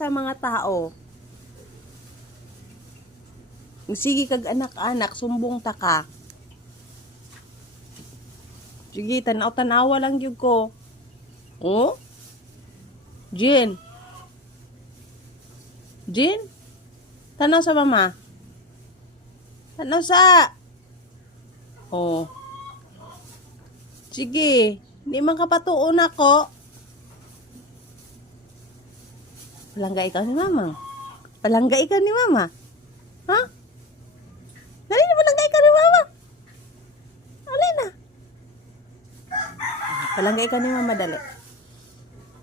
sa mga tao. Sige kag anak-anak, sumbong ta ka. Sige, tanaw-tanawa lang yun ko. Oh? Jin? Jin? Tanaw sa mama? Tanaw sa... Oh. Sige, di man kapatuon ako. Palangga ikaw ni mama. Palangga ikaw ni mama. Ha? Dali na palangga ikaw ni mama. Alin na. Palangga ikaw ni mama, dali.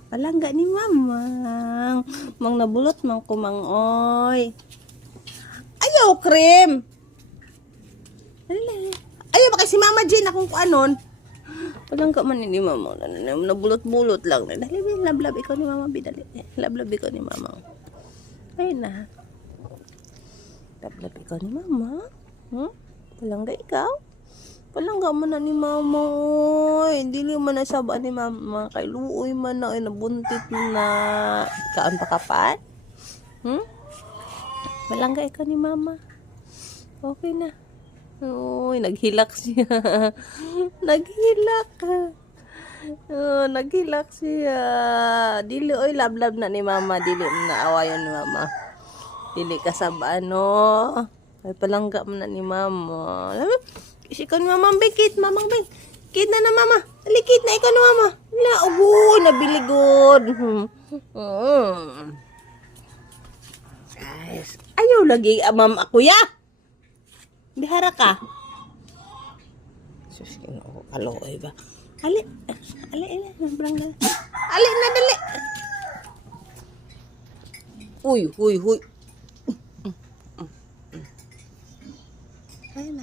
Palangga ni mama. Mang nabulot mang kumangoy. Ayaw, cream. Dali, dali. Ayaw ba kasi mama Jane akong kuanon. Palangga man ni mama. Nabulot-bulot lang. Dali, lablab ikaw ni mama. Dali. Lablab ikaw ni mama. Ayun na. Lablab ikaw ni mama. Palangga ikaw. Palangga man na ni mama. Hindi naman nasaba ni mama. Kay luoy man na. Ay, nabuntit na. Kaan pa kapan? Palangga ikaw ni mama. Okay na. Uy, naghilak siya. Naghilak. Oh, naghilak siya. Dili, oy, lablab na ni mama. Dili na awayon ni mama. Dili kasaba, no? Ay, palangga mo na ni mama. Ikaw ni mama, bigit. Mamang big. Kit na mama. Alikit na ikaw ni mama. Wala, ubo, nabiligod. Guys, ayaw lagi, ma'am, ako ya. Bihara ka. Sus, kaloy ba? Ali, ali na dali. Huy. Ay na.